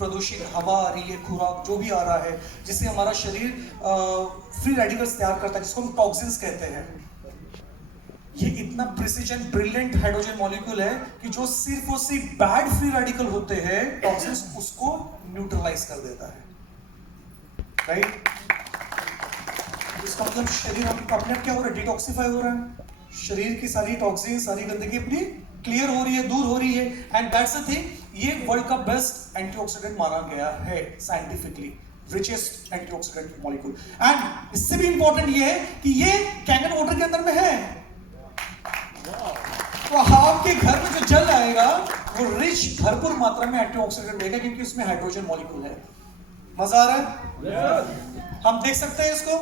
प्रदूषित हवा आ रही है, खुराक जो भी आ रहा है, जिससे हमारा शरीर फ्री रेडिकल्स तैयार करता है, जिसको हम टॉक्सिन्स कहते हैं। ये इतना प्रिसिजन ब्रिलियंट हाइड्रोजन मॉलिक्यूल है कि जो सिर्फ और सिर्फ बैड फ्री रेडिकल होते हैं, टॉक्सिन्स, उसको न्यूट्रलाइज कर देता है, राइट? इसका मतलब शरीर अपने आप क्या हो रहा है? डिटॉक्सिफाई हो रहा है। शरीर की सारी टॉक्सिन, सारी गंदगी अपनी क्लियर हो रही है, दूर हो रही है। एंड दैट्स द थिंग, ये वर्ल्ड का बेस्ट एंटीऑक्सीडेंट माना गया है scientifically, richest antioxidant molecule. And इससे भी इंपॉर्टेंट ये है कि ये कैंगन वाटर के अंदर में है। तो आपके घर में जो जल आएगा वो रिच, भरपूर मात्रा में एंटीऑक्सीडेंट देगा, क्योंकि उसमें हाइड्रोजन मॉलिक्यूल है। मजा आ रहा है? हम देख सकते हैं इसको,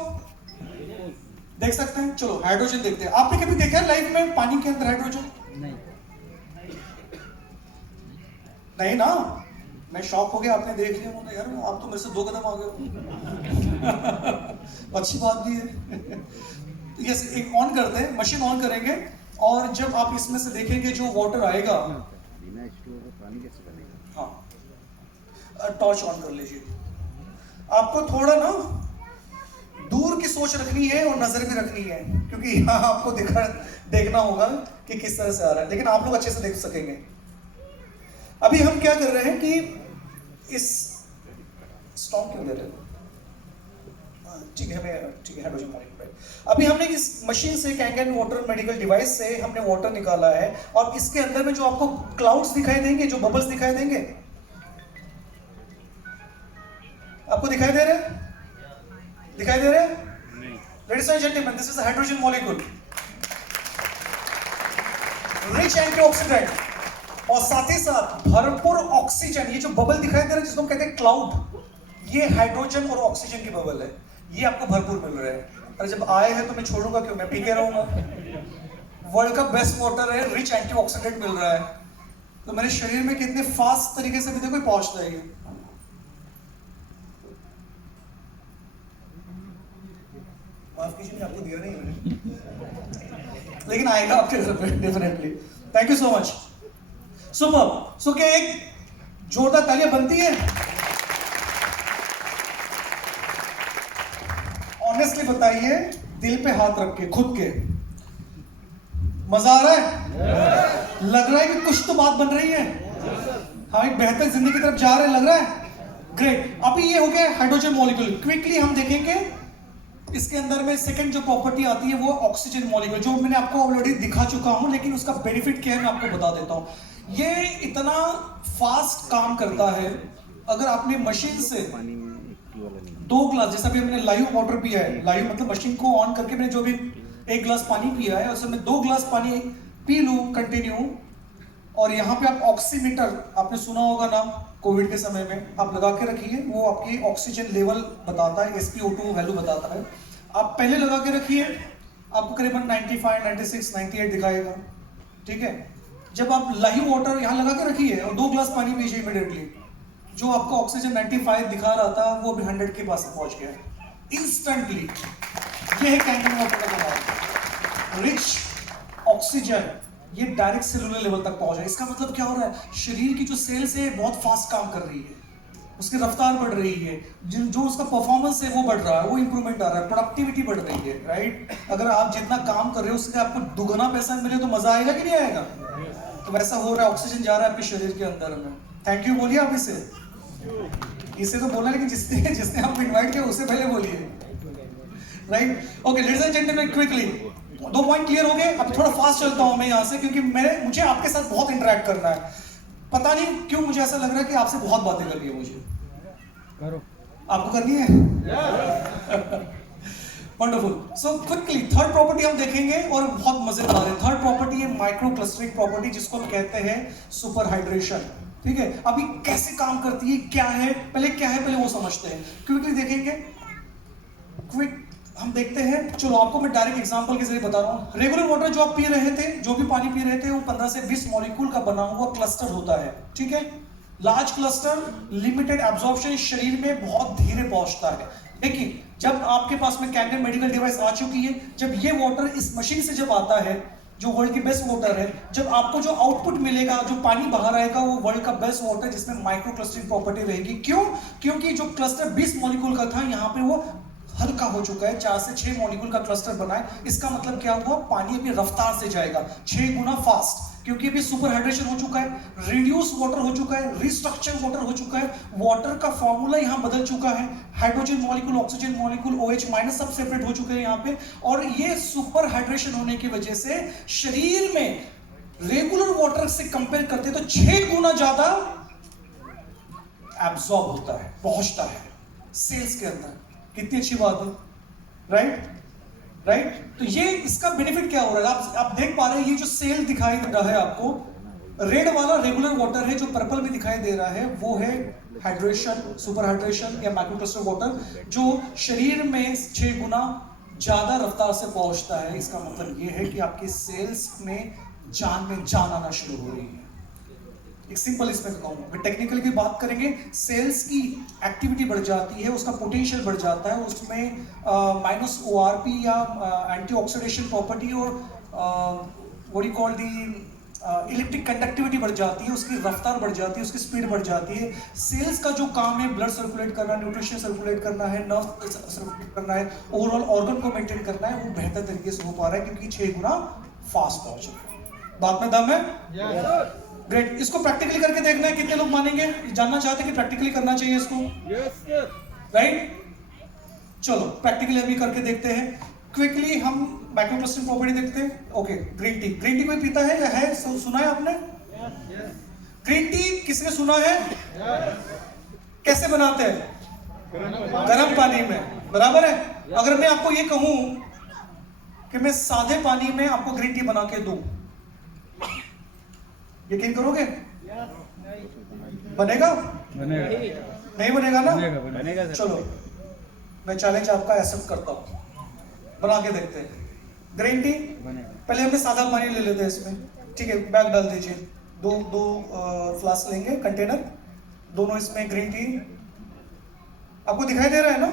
देख सकते हैं। चलो हाइड्रोजन देखते हैं। आपने कभी देखा है लाइफ में पानी के अंदर हाइड्रोजन? नहीं ना? मैं शॉक हो गया, आपने देख लिया। मुझे यार आप तो मेरे से 2 कदम आ गए। अच्छी बात भी है। ये एक ऑन करते हैं, मशीन ऑन करेंगे, और जब आप इसमें से देखेंगे जो वाटर आएगा, हाँ, टॉर्च ऑन कर लीजिए। आपको थोड़ा ना दूर की सोच रखनी है और नजर भी रखनी है, क्योंकि यहाँ आपको देखना होगा कि किस तरह से आ रहा है, लेकिन आप लोग अच्छे से देख सकेंगे। अभी हम क्या कर रहे हैं कि इस स्टॉक क्यों ले रहे हैं? ठीक है, हमें ठीक है, हाइड्रोजन मॉलिक्यूल। अभी हमने इस मशीन से, कैंगन वाटर मेडिकल डिवाइस से हमने वाटर निकाला है, और इसके अंदर में जो आपको क्लाउड्स दिखाई देंगे, जो बबल्स दिखाई देंगे, आपको दिखाई दे रहे हैं? दिखाई दे रहे हैं? Ladies and gentleman, this is hydrogen molecule, rich antioxidant, और साथ ही साथ भरपूर ऑक्सीजन। ये जो बबल दिखाई दे रहा है, जिसको हम कहते हैं क्लाउड, ये हाइड्रोजन और ऑक्सीजन की बबल है। ये आपको भरपूर मिल रहा है। अरे जब आए हैं तो मैं छोड़ूंगा क्यों? मैं पी के रहूंगा। वर्ल्ड का बेस्ट वाटर है, रिच एंटीऑक्सीडेंट मिल रहा है, तो मेरे शरीर में कितने फास्ट तरीके से भी देखो पहुंचता है। माफ कीजिए, आपको दिया नहीं मैंने, लेकिन आएगा आपके घर पे definitely. Thank you so much, super. So क्या एक जोरदार तालियां बनती है? ऑनेस्टली बताइए, दिल पे हाथ रख के, खुद के, मजा आ रहा है? लग रहा है कि कुछ तो बात बन रही है, हम एक बेहतर जिंदगी की तरफ जा रहे हैं, लग रहा है? ग्रेट। अभी ये हो गया हाइड्रोजन मॉलिक्यूल। क्विकली हम देखेंगे इसके अंदर में सेकंड जो प्रॉपर्टी आती है वो ऑक्सीजन मॉलिक्यूल, जो मैंने आपको ऑलरेडी दिखा चुका हूं, लेकिन उसका बेनिफिट क्या है मैं आपको बता देता हूं। ये इतना फास्ट काम करता है, अगर आपने मशीन से 2 ग्लास, जैसा भी मैंने लाइव वाटर पिया है, लाइव मतलब मशीन को ऑन करके मैंने जो भी 1 ग्लास पानी पिया है, उसमें 2 ग्लास पानी पी लूं कंटिन्यू, और यहाँ पे आप ऑक्सीमीटर, आपने सुना होगा नाम, कोविड के समय में आप लगा के रखिए, वो आपकी ऑक्सीजन लेवल बताता है, SpO2 वैल्यू बताता है। आप पहले लगा के रखिए, आपको करीबन 95, 96, 98 दिखाएगा, ठीक है? जब आप लाइव वाटर यहाँ लगा के रखिए और 2 ग्लास पानी पीजिए, इमीडिएटली जो आपका ऑक्सीजन 95 दिखा रहा था वो अभी 100 के पास पहुंच गया इंस्टेंटली। ये है कैंगन वाटर का कमाल, रिच ऑक्सीजन, ये डायरेक्ट सेलुलर लेवल तक पहुंच है। इसका मतलब क्या हो रहा है? शरीर की जो सेल्स है बहुत फास्ट काम कर रही है, उसकी रफ्तार बढ़ रही है, जो उसका परफॉर्मेंस है वो बढ़ रहा है, वो इंप्रूवमेंट आ रहा है, प्रोडक्टिविटी बढ़ रही है, राइट? अगर आप जितना काम कर रहे हो उससे आपको दुगना पैसा मिले तो मजा आएगा कि नहीं आएगा? तो वैसा हो रहा है, ऑक्सीजन जा रहा है आपके शरीर के अंदर में। थैंक यू बोलिए आप इसे तो बोला, लेकिन जिसने आप इन्वाइट किया उससे पहले बोलिए, right? Okay ladies and gentleman, quickly 2 point clear हो गए। अब थोड़ा फास्ट चलता हूं मैं यहाँ से, क्योंकि मुझे आपके साथ बहुत इंटरेक्ट करना है। पता नहीं क्यों मुझे ऐसा लग रहा है कि आपसे बहुत बातें करनी है मुझे। करो, आपको करनी है? Wonderful. So quickly third property हम देखेंगे और बहुत मजेदार है। थर्ड प्रॉपर्टी है माइक्रो क्लस्टरिंग प्रॉपर्टी, जिसको हम कहते हैं सुपर हाइड्रेशन, ठीक है? अभी कैसे काम करती है, क्या है, पहले वो समझते हैं, क्विकली देखेंगे। क्विक हम देखते हैं। चलो आपको मैं डायरेक्ट एग्जांपल के जरिए बता रहा हूं। रेगुलर वाटर जो आप पी रहे थे, जो भी पानी पी रहे थे, वो 15 से 20 मॉलिक्यूल का बना हुआ क्लस्टर होता है, ठीक है? लार्ज क्लस्टर, लिमिटेड एब्जॉर्प्शन, शरीर में बहुत धीरे पहुंचता है। देखिए जब आपके पास में कैंगन मेडिकल डिवाइस आ चुकी है, जब ये वाटर इस मशीन से जब आता है जो वर्ल्ड की बेस्ट वाटर है, जब आपको जो आउटपुट मिलेगा, जो पानी बाहर आएगा, वो वर्ल्ड का बेस्ट वाटर जिसमें माइक्रो क्लस्टरिंग प्रॉपर्टी रहेगी। क्यों? क्योंकि जो क्लस्टर 20 मॉलिक्यूल का था, यहाँ पे वो हल्का हो चुका है, 4 से 6 मॉलिक्यूल का क्लस्टर बना है। इसका मतलब क्या हुआ? पानी अपनी रफ्तार से जाएगा 6 गुना फास्ट, क्योंकि अभी सुपर हाइड्रेशन हो चुका है, रिड्यूस वाटर हो चुका है, रिस्ट्रक्चर वाटर हो चुका है, वाटर का फॉर्मूला यहां बदल चुका है, hydrogen molecule, oxygen molecule, OH minus सब सेपरेट हो चुके हैं यहां पे। और ये सुपर हाइड्रेशन होने की वजह से शरीर में रेगुलर वाटर से कंपेयर करते तो 6 गुना ज्यादा एब्सॉर्ब होता है, पहुंचता है सेल्स के अंदर। कितनी अच्छी बात है, राइट? राइट? तो ये इसका बेनिफिट क्या हो रहा है? आप देख पा रहे हैं, ये जो सेल दिखाई दे रहा है आपको, रेड वाला रेगुलर वाटर है, जो पर्पल में दिखाई दे रहा है वो है हाइड्रेशन, सुपर हाइड्रेशन या माइक्रोक्लस्टर वाटर, जो शरीर में 6 गुना ज्यादा रफ्तार से पहुंचता है। इसका मतलब ये है कि आपके सेल्स में जान आना शुरू हो रही है। एक सिंपल इसमें कहूँ, टेक्निकल की बात करेंगे, सेल्स की एक्टिविटी बढ़ जाती है, उसका पोटेंशियल बढ़ जाता है, उसमें माइनस ORP या एंटीऑक्सीडेशन प्रॉपर्टी और what you call the electric conductivity बढ़ जाती है, उसकी रफ्तार बढ़ जाती है, उसकी स्पीड बढ़ जाती है। सेल्स का जो काम है, ब्लड सर्कुलेट करना, न्यूट्रिशन सर्कुलेट करना है, नर्व सर्कुलेट करना है, ओवरऑल ऑर्गन को मेंटेन करना है, वो बेहतर तरीके से हो पा रहा है क्योंकि 6 गुना फास्ट पहुंच रहा है। बात में दम है? ग्रेट। इसको प्रैक्टिकली करके देखना है, कितने लोग मानेंगे? जानना चाहते हैं कि प्रैक्टिकली करना चाहिए इसको? राइट? चलो प्रैक्टिकली अभी करके देखते हैं। क्विकली हम माइक्रोक्लस्टरिंग प्रॉपर्टी देखते हैं। Okay, green tea. Green tea कोई पीता है या है? सुना है आपने? ग्रीन टी किसने सुना है? कैसे बनाते हैं? गर्म पानी में, बराबर है। अगर मैं आपको ये कहूं कि मैं सादे पानी में आपको ग्रीन टी बना के दूं, यकीन करोगे? बनेगा? नहीं बनेगा ना? बनेगा। चलो मैं चैलेंज आपका एक्सेप्ट करता हूं, बना के देखते हैं। ग्रीन टी पहले हमें सादा पानी ले लेते हैं इसमें, ठीक है? बैग डाल दीजिए, दो फ्लास्क लेंगे, कंटेनर, दोनों इसमें ग्रीन टी। आपको दिखाई दे रहा है ना?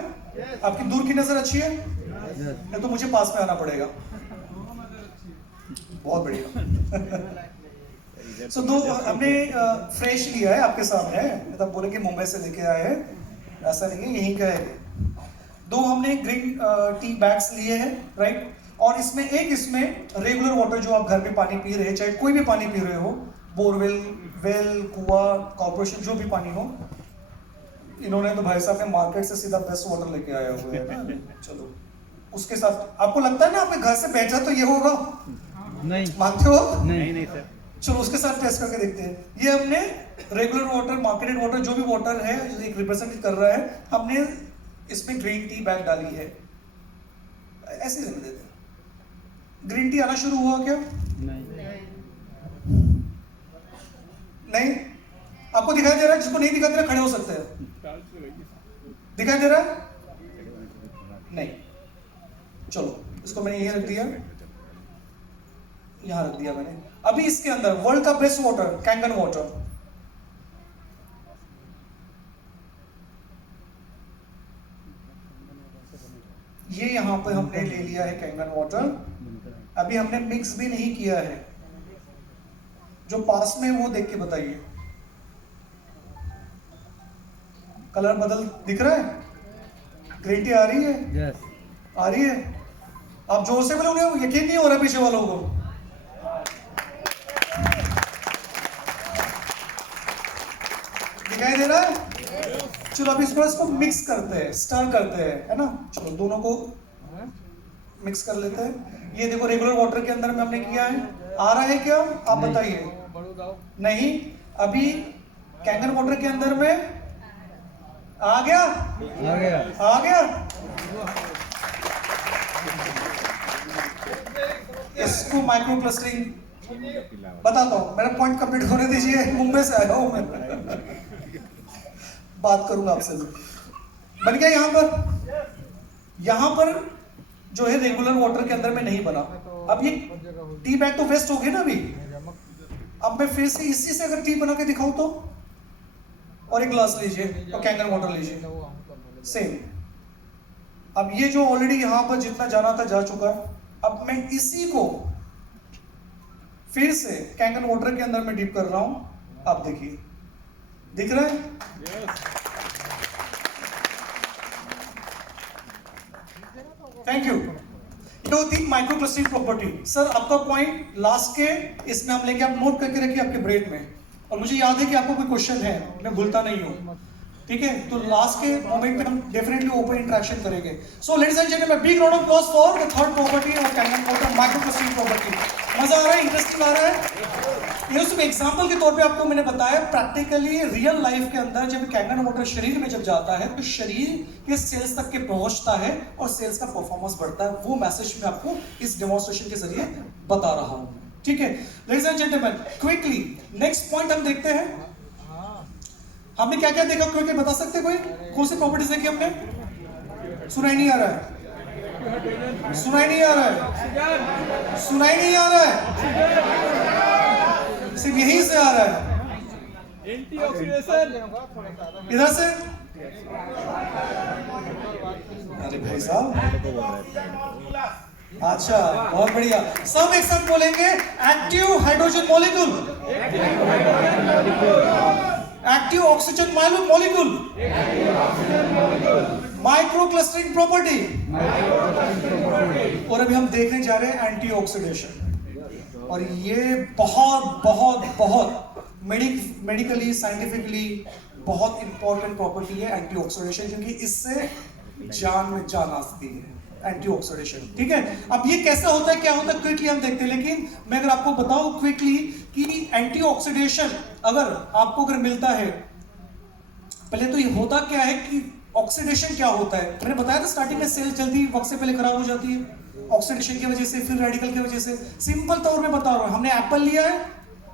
आपकी दूर की नजर अच्छी है? नहीं तो मुझे पास में आना पड़ेगा। बहुत बढ़िया। सो दो हमने फ्रेश लिया है, आपके सामने है, मतलब बोले कि मुंबई से लेके आए हैं, ऐसा नहीं है, यहीं का है। दो हमने ग्रीन टी बैग्स लिए हैं, राइट? और इसमें एक इसमें रेगुलर वाटर, जो आप घर में पानी पी रहे हैं, चाहे कोई भी पानी पी रहे हो, बोरवेल, वेल, कुआं, कॉर्पोरेशन, जो भी पानी हो, इन्होंने तो भाई साहब ने मार्केट से सीधा बेस्ट वाटर लेके आया हुआ है ना। चलो उसके साथ आपको लगता है ना, आपके घर से बैठा तो ये होगा? नहीं। मानते हो? नहीं सर। चलो उसके साथ टेस्ट करके देखते हैं। ये हमने रेगुलर वाटर, मार्केटेड वाटर, जो भी वाटर है, जो एक रिप्रेजेंट कर रहा है, हमने इसमें ग्रीन टी बैग डाली है, ऐसे ही रहने देते हैं। ग्रीन टी आना शुरू हुआ क्या? नहीं? आपको दिखाई दे रहा है? जिसको नहीं दिखाई दे रहा खड़े हो सकते हैं। दिखाई दे रहा है? नहीं। चलो इसको मैंने यही रख दिया, यहां रख दिया मैंने। अभी इसके अंदर वर्ल्ड का बेस्ट वाटर, कैंगन वाटर, ये यहां पे हमने ले लिया है कैंगन वाटर। अभी हमने मिक्स भी नहीं किया है। जो पास में वो देख के बताइए, कलर बदल दिख रहा है? ग्रीन टी आ रही है? यस। आ रही है? आप जोर से बोलोगे, यकीन नहीं हो रहा पीछे वालों को। दिखाई दे रहा है? चलो अब इसको मिक्स करते हैं, स्टर करते हैं, है ना? चलो दोनों को मिक्स कर लेते हैं। ये देखो रेगुलर वाटर के अंदर में हमने किया है। आ रहा है क्या? आप बताइए। नहीं। अभी कैंगन वाटर के अंदर में आ गया? आ गया। इसको माइक्रो क्लस्टरिंग बताता हूँ। मेरा पॉइंट कंप्लीट होने दीजिए। मुंबई से आया हूँ मैं, बात करूंगा आपसे। बन गया यहां पर जो है रेगुलर वाटर के अंदर में नहीं बना। अब ये टी बैग तो वेस्ट हो गई ना अभी। अब मैं फिर से इसी से अगर टी बना के दिखाऊं तो, और एक ग्लास लीजिए और कैंगन वाटर लीजिए, सेम। अब ये जो ऑलरेडी यहां पर जितना जाना था जा चुका है। अब मैं इसी को फिर से कैंगन वाटर के अंदर मैं डीप कर रहा हूं, आप देखिए, दिख रहा है? Thank you. ये होती माइक्रो क्लस्टरिंग प्रॉपर्टी। सर आपका पॉइंट लास्ट के इसमें हम लेके आप नोट करके रखिए आपके ब्रेन में, और मुझे याद है कि आपको कोई क्वेश्चन है, मैं भूलता नहीं हूं, ठीक है? तो लास्ट के मोमेंट में हम डेफिनेटली ओपन इंटरेक्शन करेंगे। So ladies and gentleman, big round of applause for the third property of Kangen water, micro clustering property. मजा आ रहा है? इंटरेस्टिंग आ रहा है? ये सिर्फ एग्जांपल के तौर पे आपको मैंने बताया। प्रैक्टिकली रियल लाइफ के अंदर जब कैंगन वाटर शरीर में जब जाता है तो शरीर के सेल्स तक के पहुंचता है और सेल्स का परफॉर्मेंस बढ़ता है। वो मैसेज मैं आपको इस डेमोन्स्ट्रेशन के जरिए बता रहा हूं, ठीक है? Ladies and gentleman, quickly next point हम देखते हैं। हमने क्या क्या देखा, क्विकली बता सकते कोई? कौन सी प्रॉपर्टीज देखी हमने? सुनाई नहीं आ रहा है, सुनाई नहीं आ रहा है, सुनाई नहीं आ रहा है, सिर्फ यहीं से आ रहा है। एंटीऑक्सीडेशन इधर से? अरे भाई साहब, अच्छा बहुत बढ़िया। सब एक साथ बोलेंगे, active hydrogen molecule, active oxygen molecule, micro clustering property, और अभी हम देखने जा रहे हैं एंटी ऑक्सीडेशन। और ये बहुत बहुत बहुत मेडिकली साइंटिफिकली बहुत इंपॉर्टेंट प्रॉपर्टी है एंटी ऑक्सीडेशन, क्योंकि इससे जान में जान आ सकती है एंटी ऑक्सीडेशन, ठीक है? अब ये कैसा होता है, क्या होता है, क्विकली हम देखते हैं। लेकिन मैं अगर आपको बताऊं क्विकली कि एंटी ऑक्सीडेशन अगर आपको मिलता है, पहले तो ये होता क्या है कि ऑक्सीडेशन क्या होता है, मैंने बताया था स्टार्टिंग में, सेल जल्दी वक्त से पहले खराब हो जाती है ऑक्सीडेशन की वजह से, फिर रेडिकल की वजह से। सिंपल तौर में बता रहा हूं, हमने एप्पल लिया है,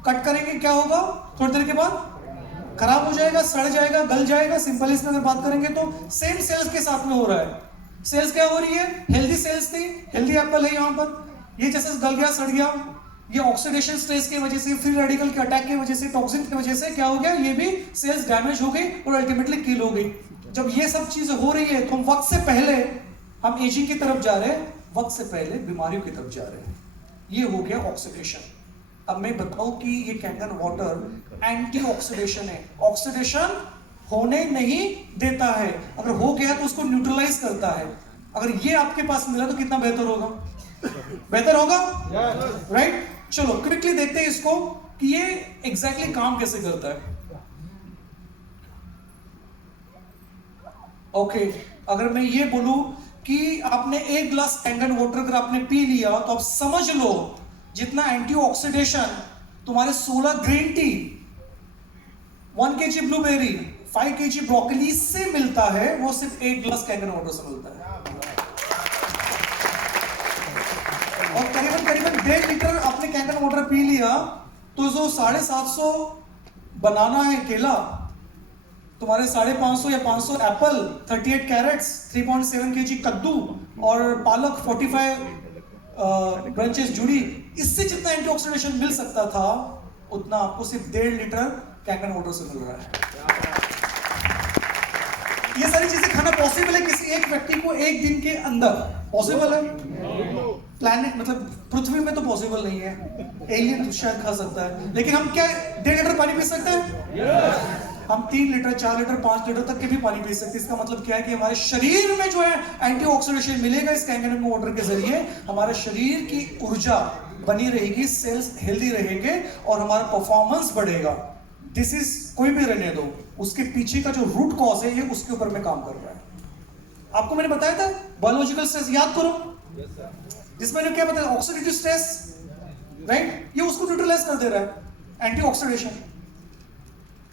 कट करेंगे, क्या होगा? थोड़ी देर के बाद खराब हो जाएगा, सड़ जाएगा, गल जाएगा। सिंपल इसमें अगर बात करेंगे तो सेम सेल्स के साथ में हो रहा है। सेल्स क्या हो रही है? हेल्दी सेल्स थी, हेल्दी एप्पल है यहाँ पर, ये जैसे गल गया, सड़ गया, ये ऑक्सीडेशन स्ट्रेस की वजह से, फ्री रेडिकल के अटैक की वजह से, टॉक्सिन की वजह से क्या हो गया? ये भी सेल्स डैमेज हो गई और अल्टीमेटली किल हो गई। जब ये सब चीजें हो रही है तो हम वक्त से पहले, हम एजिंग की तरफ जा रहे हैं, वक्त से पहले बीमारियों की तरफ जा रहे हैं। ये हो गया ऑक्सीडेशन। अब मैं बताऊं कि ये कैंगन वाटर एंटी ऑक्सीडेशन है, ऑक्सीडेशन होने नहीं देता है। अगर हो गया तो उसको न्यूट्रलाइज करता है। अगर ये आपके पास मिला तो कितना बेहतर होगा? बेहतर होगा, राइट? चलो क्विकली देखते हैं इसको कि ये एग्जैक्टली काम कैसे करता है। ओके, अगर मैं ये बोलूं कि आपने एक ग्लास कैंगन वाटर अगर आपने पी लिया तो आप समझ लो जितना एंटीऑक्सीडेशन तुम्हारे 16 green tea, 1 kg blueberry, 5 kg broccoli से मिलता है, वो सिर्फ एक ग्लास कैंगन वाटर से मिलता है। और करीबन करीबन 1.5 लीटर आपने कैंगन वाटर पी लिया तो जो 750 बनाना है केला, तुम्हारे 550 या 500 एप्पल, 38 कैरेट्स, 3.7 kg कद्दू और पालक 45 ब्रांचेस जुड़ी, इससे जितना एंटीऑक्सीडेशन मिल सकता था उतना आपको सिर्फ 1.5 लीटर कैंगन वाटर से मिल रहा है। ये सारी चीजें खाना पॉसिबल है किसी एक व्यक्ति को एक दिन के अंदर? पॉसिबल है? प्लैनेट मतलब पृथ्वी में तो पॉसिबल नहीं है, एलियन तो शायद खा सकता है, लेकिन हम क्या 1.5 लीटर पानी पी सकते हैं? हम 3 लीटर, 4 लीटर, 5 लीटर तक के भी पानी पी सकते हैं। इसका मतलब क्या है कि हमारे शरीर में जो है एंटीऑक्सीडेशन मिलेगा इस कैंगन वाटर के जरिए, हमारे शरीर की ऊर्जा बनी रहेगी, सेल्स हेल्दी रहेंगे और हमारा परफॉर्मेंस बढ़ेगा। दिस इज, कोई भी रहने दो, उसके पीछे का जो रूट कॉज है ये उसके ऊपर में काम कर रहा है। आपको मैंने बताया था बायोलॉजिकल स्ट्रेस, याद करो, जिसमें क्या बताया? Oxidative stress, right? ये उसको न्यूट्रलाइज कर दे रहा है, एंटीऑक्सीडेशन।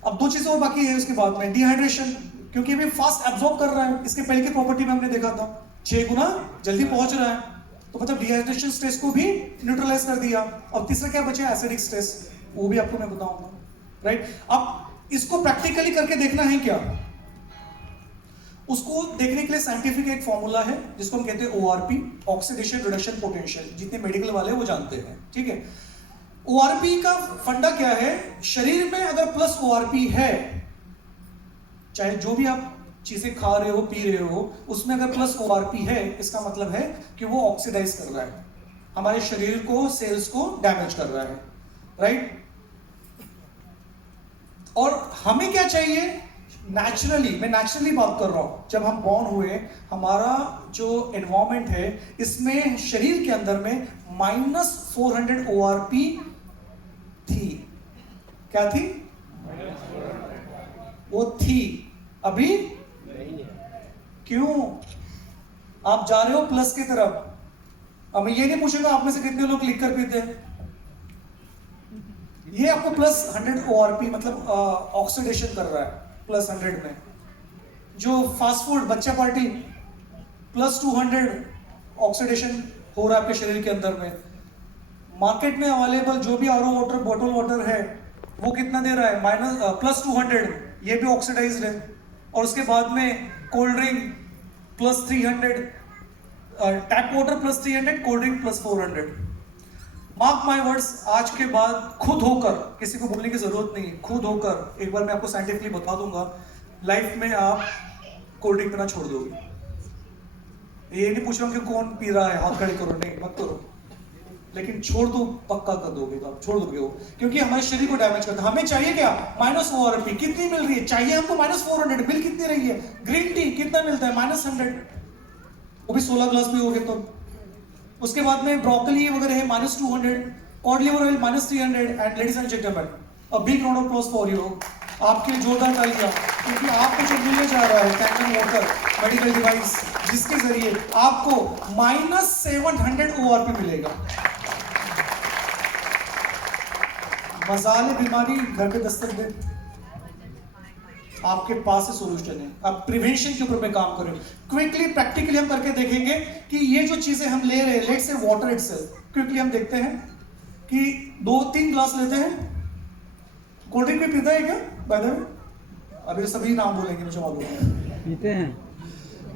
अब 2 चीजें और बाकी है उसके बाद में, डिहाइड्रेशन, क्योंकि ये फास्ट एब्जॉर्ब कर रहा है। इसके पहले की प्रॉपर्टी में हमने देखा था 6 गुना जल्दी पहुंच रहा है, तो मतलब डिहाइड्रेशन स्ट्रेस को भी न्यूट्रलाइज कर दिया। और तीसरा क्या बचा? एसिडिक स्ट्रेस, वो भी आपको मैं बताऊंगा, राइट? अब इसको प्रैक्टिकली करके देखना है क्या, उसको देखने के लिए साइंटिफिक एक फॉर्मूला है जिसको हम कहते हैं ORP, ऑक्सीडेशन रिडक्शन पोटेंशियल। जितने मेडिकल वाले वो जानते हैं, ठीक है? ORP का फंडा क्या है? शरीर में अगर प्लस ORP है, चाहे जो भी आप चीजें खा रहे हो, पी रहे हो, उसमें अगर प्लस ORP है, इसका मतलब है कि वो ऑक्सीडाइज कर रहा है, हमारे शरीर को, सेल्स को डैमेज कर रहा है। राइट? और हमें क्या चाहिए? नेचुरली, मैं नेचुरली बात कर रहा हूं, जब हम बॉर्न हुए हमारा जो एनवायरमेंट है इसमें शरीर के अंदर में -400 ORP थी। क्या थी? वो थी, अभी क्यों? आप जा रहे हो प्लस की तरफ। अब मैं ये नहीं पूछूंगा आप में से कितने लोग लिख कर पीते हैं। ये आपको +100 ORP मतलब ऑक्सीडेशन कर रहा है +100 में। जो फास्ट फूड बच्चा पार्टी +200 ऑक्सीडेशन हो रहा है आपके शरीर के अंदर में। मार्केट में अवेलेबल जो भी आरओ वाटर, बॉटल वाटर है, वो कितना दे रहा है? +200, ये भी ऑक्सीडाइज्ड है। और उसके बाद में cold drink +300, tap water +300, cold drink +400। Mark my words, आज के बाद खुद होकर, किसी को बोलने की जरूरत नहीं, खुद होकर एक बार मैं आपको साइंटिफिकली बता दूंगा, लाइफ में आप कोल्ड ड्रिंक पीना छोड़ दोगे। ये नहीं पूछ रहा हूं कि कौन पी रहा है, हाथ खड़े करो, नहीं मत करो, लेकिन छोड़ दो, पक्का कर दोगे तो आप छोड़ दोगे वो, क्योंकि हमारे शरीर को डैमेज करता है। हमें चाहिए क्या? -400 कितनी मिल रही है? चाहिए हमको -400, बिल कितनी रही है? ग्रीन टी कितना मिलता है? -100, वो भी 16 ग्लास पियोगे तो। उसके बाद में ब्रोकली वगैरह है -200, cod liver oil -300। And ladies and gentleman, a big round of applause for you, आपके लिए जोरदार तालियां, क्योंकि आपको जो मिलने जा रहा है कैंगन वाटर मेडिकल डिवाइस, जिसके जरिए आपको -700 ORP मिलेगा। मसाले बीमारी घर पे दस्तक दे, आपके पास है सोल्यूशन है। अब प्रिवेंशन के ऊपर में काम करें, क्विकली प्रैक्टिकली हम करके देखेंगे कि ये जो चीजें हम ले रहे हैं, let's say water itself, quickly हम देखते हैं कि 2-3 ग्लास लेते हैं। कोल्ड ड्रिंक भी पीता है क्या बाय द वे? अभी तो सभी नाम बोलेंगे, मुझे मालूम है पीते हैं।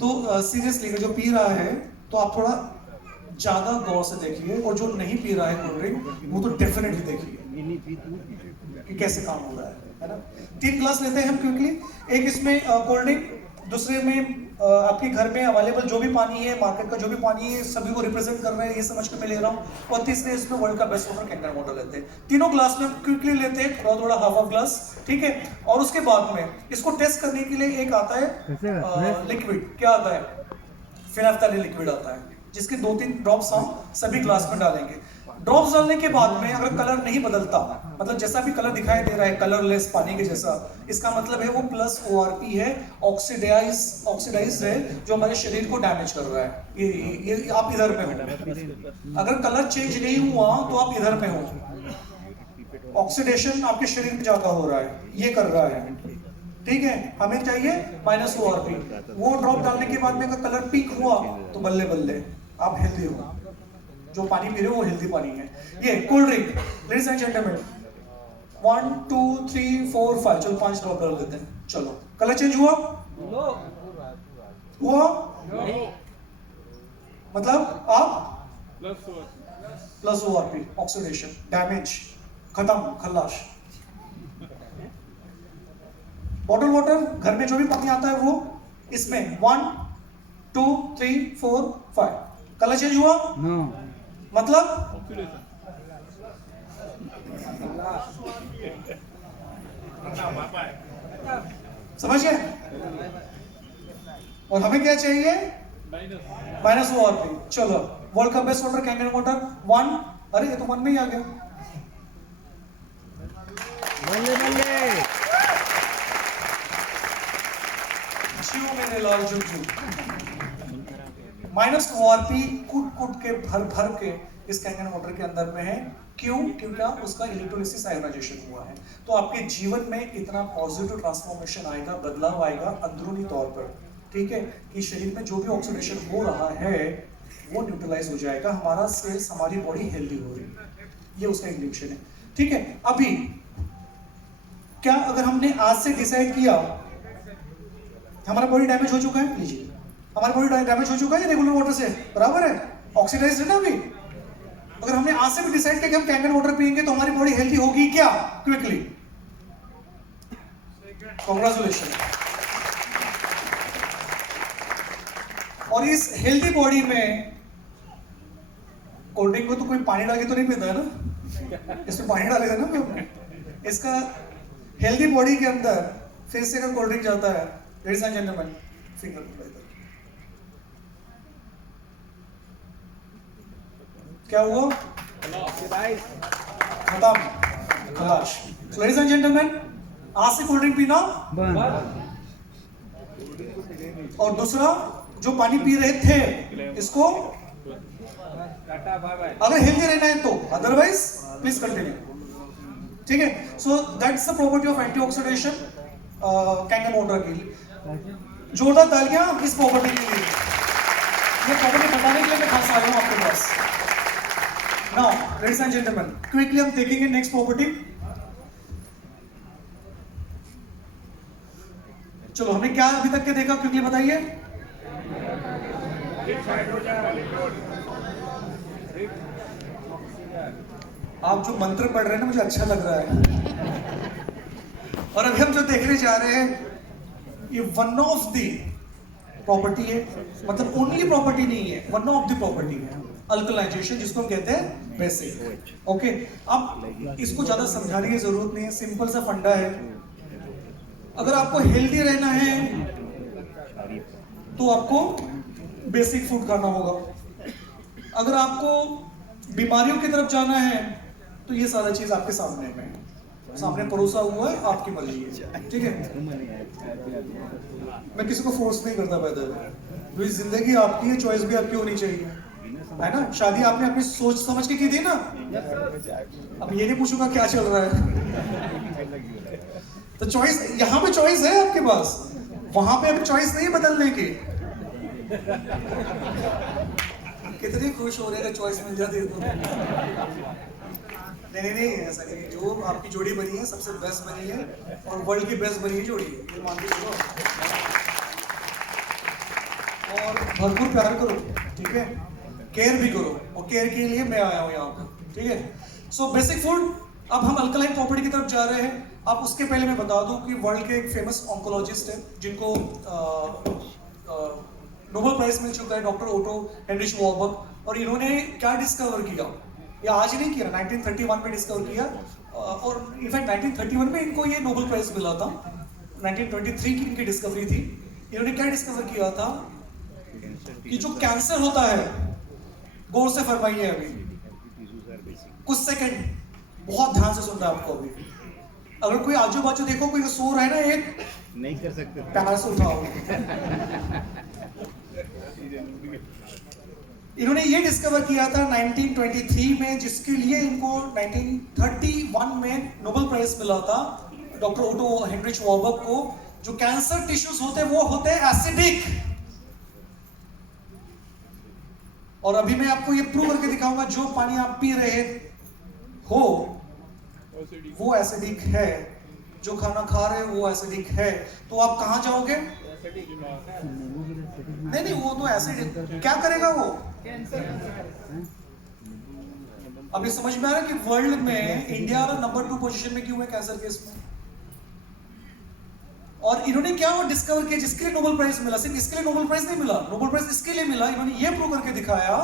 तो सीरियसली जो पी रहा है तो आप थोड़ा ज्यादा गौर से देखिए, और जो नहीं पी रहा है कोल्ड ड्रिंक वो तो डेफिनेटली देखिए कि कैसे काम हो रहा है ना। 3 ग्लास लेते हैं हम क्विकली, एक इसमें कोल्ड ड्रिंक, दूसरे में आपके घर में अवेलेबल जो भी पानी है, मार्केट का जो भी पानी है, सभी को रिप्रेजेंट कर रहे हैं, ये समझ के मैं ले रहा हूँ। और तीसरे इसमें वर्ल्ड का बेस्ट वाटर कैंगन वाटर लेते हैं। तीनों ग्लास में हम क्विकली लेते हैं, थोड़ा थोड़ा हाफ ग्लास, ठीक है। और उसके बाद में इसको टेस्ट करने के लिए एक आता है लिक्विड, क्या आता है? फिनाफ्थैलिन लिक्विड आता है, जिसके 2-3 ड्रॉप्स हम सभी ग्लास में डालेंगे। ड्रॉप्स डालने के बाद में अगर कलर नहीं बदलता, मतलब जैसा भी कलर दिखाई दे रहा है कलरलेस पानी के जैसा, इसका मतलब है वो +ORP है, ऑक्सीडाइज है, जो हमारे शरीर को डैमेज कर रहा है। ये आप इधर में हो, अगर कलर चेंज नहीं हुआ तो आप इधर में हो। ऑक्सीडेशन आपके शरीर में ज्यादा हो रहा है, ये कर रहा है, ठीक है। हमें चाहिए -ORP। वो ड्रॉप डालने के बाद में अगर कलर पीक हुआ तो बल्ले बल्ले आप हेल्दी हो, जो पानी पी रहे हो वो हेल्दी पानी है। ये cold drink, ladies and gentleman, 1 2 3 4 5, चलो 5 ड्रॉप डाल देते हैं। चलो, कलर चेंज हुआ? हुआ? मतलब आप +ORP, ऑक्सीडेशन, डैमेज, खत्म, खल्लाश। बॉटल वाटर, घर में जो भी पानी आता है वो इसमें 1 2 3 4 5, कलर चेंज हुआ? मतलब समझिए। और हमें क्या चाहिए? -ORP। चलो, वर्ल्ड का बेस्ट वाटर कैंगन वाटर 1, अरे ये तो 1 में ही आ गया। बल्ले बल्ले। जियो मेरे लाल जुगजू। -ORP कूट के भर के इस कैंगन वाटर के अंदर में है। क्यों? क्योंकि उसका इलेक्ट्रोलिसिस आयोनाइजेशन हुआ है। तो आपके जीवन में इतना पॉजिटिव ट्रांसफॉर्मेशन आएगा, बदलाव आएगा अंदरूनी तौर पर, ठीक है, कि शरीर में जो भी ऑक्सीडेशन हो रहा है वो न्यूट्रलाइज हो जाएगा, हमारा सेल्स, हमारी बॉडी हेल्दी हो रही है। ये उसका इंडिकेशन है, ठीक है। अभी क्या अगर हमने आज से डिसाइड किया, हमारा बॉडी डैमेज हो चुका है, लीजिए हमारा बॉडी डैमेज हो चुका है रेगुलर वाटर से, बराबर है, ऑक्सीडाइज है ना अभी। अगर हमने आज से भी डिसाइड किया कि हम कैंगन वाटर पियेंगे तो हमारी बॉडी हेल्दी होगी क्या? Quickly, congratulation. और इस हेल्दी बॉडी में कोल्ड ड्रिंक को तो कोई पानी डाल के तो नहीं पीता है ना, इसमें पानी डालेगा ना मैं। इसका हेल्दी बॉडी के अंदर फिर से अगर कोल्ड ड्रिंक जाता है, लेडीज एंड जेंटलमैन, फिंगर क्या हुआ? खत्म, खलाश। लेडीज एंड जेंटलमैन, आज से कोल्ड ड्रिंक पीना बंद। और दूसरा जो पानी पी रहे थे इसको अगर हेल्दी रहना है तो, अदरवाइज प्लीज कंटिन्यू। ठीक है, so that's the property of antioxidation Kangen water की। जोरदार तालियां इस प्रॉपर्टी के लिए। ये प्रॉपर्टी बताने के लिए मैं खास आया हूं आपके पास। Now ladies and gentleman, quickly हम देखेंगे नेक्स्ट प्रॉपर्टी। चलो, हमने क्या अभी तक के देखा, क्विकली बताइए। आप जो मंत्र पढ़ रहे हैं ना, मुझे अच्छा लग रहा है। और अभी हम जो देखने जा रहे हैं, ये वन ऑफ द प्रॉपर्टी है, मतलब ओनली प्रॉपर्टी नहीं है, वन ऑफ द प्रॉपर्टी है अल्कलाइजेशन, जिसको हम कहते हैं बेसिक। ओके, अब इसको ज्यादा समझाने की जरूरत नहीं है, सिंपल सा फंडा है। अगर आपको हेल्दी रहना है तो आपको बेसिक फूड खाना होगा। अगर आपको बीमारियों की तरफ जाना है तो ये सारा चीज आपके सामने है, सामने परोसा हुआ है, आपकी मर्जी है। ठीक है, मैं किसी को फोर्स नहीं करता पैदा, जिंदगी आपकी है, चॉइस भी आपकी होनी चाहिए, है ना। शादी आपने अपनी सोच समझ के की थी ना। अब ये नहीं पूछूंगा क्या चल रहा है। तो चॉइस, यहां पे चॉइस है आपके पास, वहां पे अभी चॉइस नहीं बदलने की। कितने खुश हो रहे हैं चॉइस मिल जाती है तो। नहीं, ऐसा नहीं। जो आपकी जोड़ी बनी है सबसे बेस्ट बनी है और वर्ल्ड की बेस्ट बनी है जोड़ी, ये मान के चलो। और भरपूर प्यार करो, ठीक है, केयर भी करो, और केयर के लिए मैं आया हूँ यहाँ पर। ठीक है, सो बेसिक फूड। अब हम अल्कलाइन प्रॉपर्टी की तरफ जा रहे हैं। अब उसके पहले मैं बता दूं कि वर्ल्ड के एक फेमस ऑन्कोलॉजिस्ट है जिनको नोबेल प्राइज मिल चुका है, डॉक्टर ओटो हेनरिच वॉर्बर्ग। और इन्होंने क्या डिस्कवर किया, ये आज ही नहीं किया, 1931 में डिस्कवर किया। और इनफैक्ट 1931 में इनको ये नोबेल प्राइज मिला था। 1923 की इनकी डिस्कवरी थी। इन्होंने क्या डिस्कवर किया था कि जो कैंसर होता है, गौर से फरमाइए अभी कुछ सेकंड, बहुत ध्यान से सुनना है आपको। अभी अगर कोई आजू बाजू देखो कोई सो रहा है ना, एक नहीं कर सकते। पैर से उठाओ। इन्होंने ये डिस्कवर किया था 1923 में, जिसके लिए इनको 1931 में नोबेल प्राइज मिला था डॉक्टर ओटो हेनरिच वॉर्बर्ग को। जो कैंसर टिश्यूज होते हैं वो होते हैं एसिडिक। और अभी मैं आपको ये प्रूव करके दिखाऊंगा, जो पानी आप पी रहे हो वो एसिडिक है, जो खाना खा रहे हो वो एसिडिक है। तो आप कहां जाओगे? नहीं, वो तो एसिड क्या करेगा वो। अब ये समझ में आ रहा है कि वर्ल्ड में इंडिया नंबर 2 पोजीशन में क्यों है कैंसर केस में। और इन्होंने क्या वो डिस्कवर किया जिसके लिए नोबेल प्राइज मिला। सिर्फ इसके लिए नोबेल प्राइज नहीं मिला, नोबेल प्राइज इसके लिए मिला, इन्होंने ये प्रूव करके दिखाया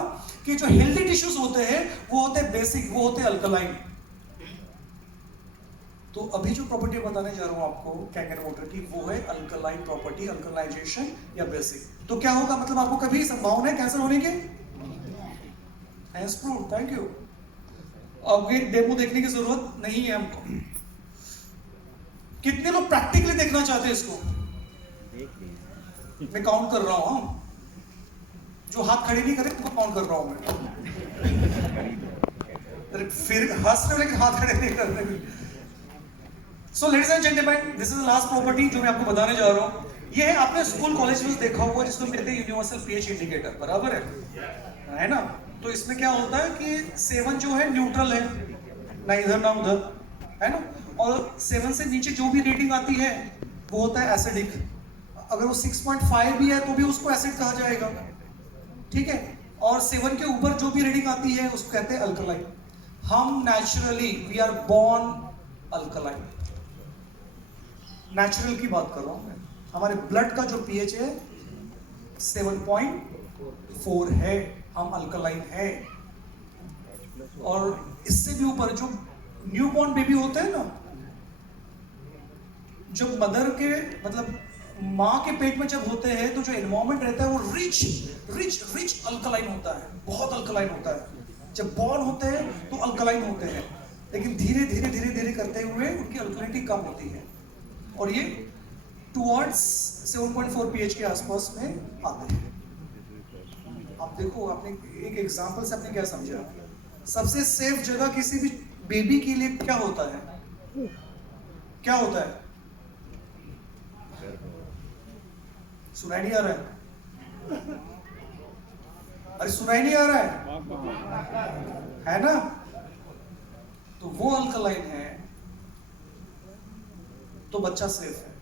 कि जो हेल्दी टिश्यूज होते हैं वो होते हैं बेसिक, वो होते हैं अल्कलाइन। तो अभी जो प्रॉपर्टी बताने जा रहा हूं आपको कैंगन वाटर की, वो है अल्कलाइन प्रॉपर्टी, अल्कलाइजेशन या बेसिक। तो क्या होगा, मतलब आपको कभी संभावना है कैंसर होने की? Thank you. अब ये डेमो देखने की जरूरत नहीं है हमको। कितने लोग प्रैक्टिकली देखना चाहते हैं इसको? मैं काउंट कर रहा हूं। जो हाथ खड़े नहीं करे उनको काउंट कर रहा हूं मैं। फिर हंस रहे लेकिन हाथ खड़े नहीं कर रहे। So ladies and gentleman, this is the last property जो मैं आपको बताने जा रहा हूं। ये है, आपने स्कूल कॉलेज में देखा होगा जिसको कहते हैं यूनिवर्सल पीएच इंडिकेटर, बराबर है ना। तो इसमें क्या होता है कि 7 जो है न्यूट्रल है, ना इधर ना उधर, है ना। और 7 से नीचे जो भी रेटिंग आती है वो होता है एसिडिक। अगर वो 6.5 भी है तो भी उसको एसिड कहा जाएगा, ठीक है। और 7 के ऊपर जो भी रेटिंग आती है उसको कहते हैं अल्कलाइन। हम naturally we are born alkaline. Natural की बात कर रहा हूं मैं। हमारे ब्लड का जो पीएच है 7.4 है, हम अल्कलाइन है। और इससे भी ऊपर जो न्यूबॉर्न बेबी होते हैं ना, जब मदर के मतलब माँ के पेट में जब होते हैं तो जो एनवायरमेंट रहता है वो रिच रिच रिच अल्कलाइन होता है, बहुत अल्कलाइन होता है। जब बॉर्न होते हैं तो अल्कलाइन होते हैं, लेकिन धीरे धीरे धीरे धीरे करते हुए उनकी अल्कलिनिटी कम होती है और ये टुवर्ड्स 7.4 pH के आसपास में आते हैं। आप देखो, आपने एक एग्जांपल से आपने क्या समझा? सबसे सेफ जगह किसी भी बेबी के लिए क्या होता है? क्या होता है? सुनाई नहीं आ रहा है? अरे सुनाई नहीं आ रहा है ना? तो वो अल्कलाइन है तो बच्चा सेफ है।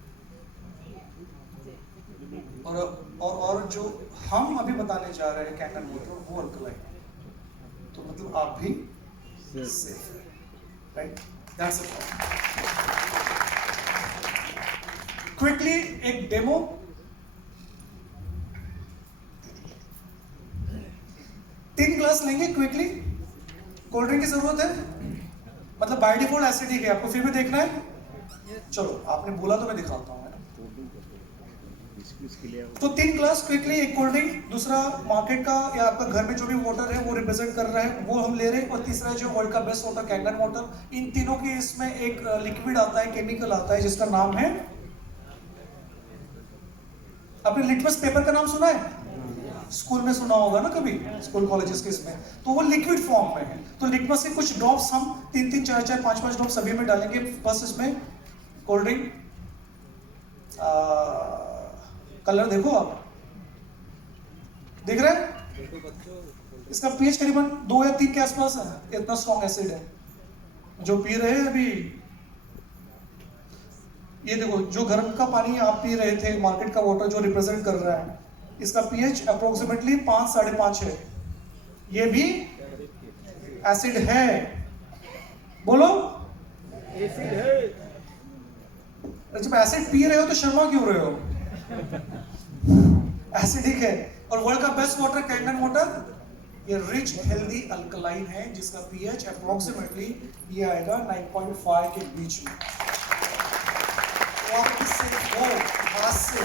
और जो हम अभी बताने जा रहे हैं कैंगन वाटर, वो अल्कलाइन है, तो मतलब आप भी सेफ है, राइट? That's it. क्विकली एक डेमो। तीन ग्लास लेंगे क्विकली। कोल्ड ड्रिंक की जरूरत है, मतलब बाय डिफॉल्ट एसिडिक है, आपको फिर भी देखना है? चलो, आपने बोला तो मैं दिखाता हूँ। तो 3 ग्लास क्विकली, एक कोल्ड ड्रिंक, दूसरा मार्केट का या आपका घर में जो भी वाटर है वो रिप्रेजेंट कर रहा है वो हम ले रहे हैं, और तीसरा जो वर्ल्ड का बेस्ट वाटर कैंगन वाटर। इन तीनों के इसमें एक लिक्विड आता है, केमिकल आता है जिसका नाम है, आपने लिटमस पेपर का नाम सुना है? स्कूल में सुना होगा ना कभी, स्कूल कॉलेजेस के इसमें, तो वो लिक्विड फॉर्म में है। तो लिटमस के कुछ ड्रॉप्स हम 3-3, 4-4, 5-5 ड्रॉप सभी में डालेंगे। बस इसमें कोल्ड ड्रिंक, कलर देखो आप, दिख रहा है? इसका पीएच करीबन 2 या 3 के आसपास है, इतना स्ट्रॉन्ग एसिड है। जो पी रहे हैं अभी, ये देखो, जो गर्म का पानी आप पी रहे थे, मार्केट का वाटर जो रिप्रेजेंट कर रहा है, इसका पीएच अप्रोक्सीमेटली 5, 5.5 है। ये भी एसिड है। बोलो, एसिड है। जब एसिड पी रहे हो तो शर्मा क्यों रहे हो? एसिडिक है। और वर्ल्ड का बेस्ट वाटर कैंगन वाटर, ये रिच हेल्दी अल्कलाइन है जिसका पीएच अप्रोक्सीमेटली ये आएगा 9.5 के बीच में। और इससे वो हाथ से,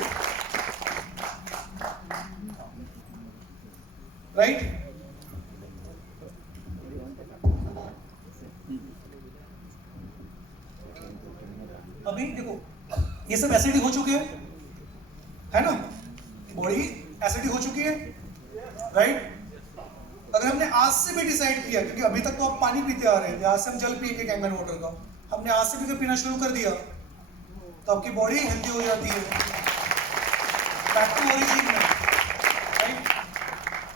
राइट? अभी देखो, ये सब एसिडिक हो चुके हैं, है ना? बॉडी एसिडिक हो चुकी है, राइट? अगर हमने आज से भी डिसाइड किया, क्योंकि अभी तक तो आप पानी पीते आ रहे थे, आज से हम जल पिएंगे कैंगन वाटर का, हमने आज से भी पीना शुरू कर दिया, तो आपकी बॉडी हेल्दी हो जाती है, बैक टू ओरिजिन में, राइट?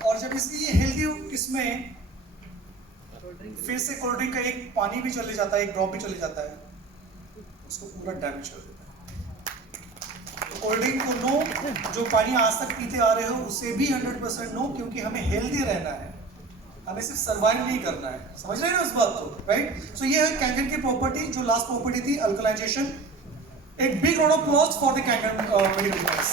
और जब इसकी ये हेल्दी, इसमें फिर से कोल्ड ड्रिंक का एक पानी भी चले जाता है, एक ड्रॉप भी चले जाता है, उसको पूरा डैमेज कर देता है। तो कोल्ड ड्रिंक को नो, जो पानी आज तक पीते आ रहे हो उसे भी 100% नो, क्योंकि हमें हेल्दी रहना है, हमें सिर्फ सर्वाइव नहीं करना है। समझ रहे हो इस बात को, राइट? सो ये है कैंगन की प्रॉपर्टी। जो लास्ट प्रॉपर्टी थी, अल्कलाइजेशन। एक big round of applause for the Kangen medical device.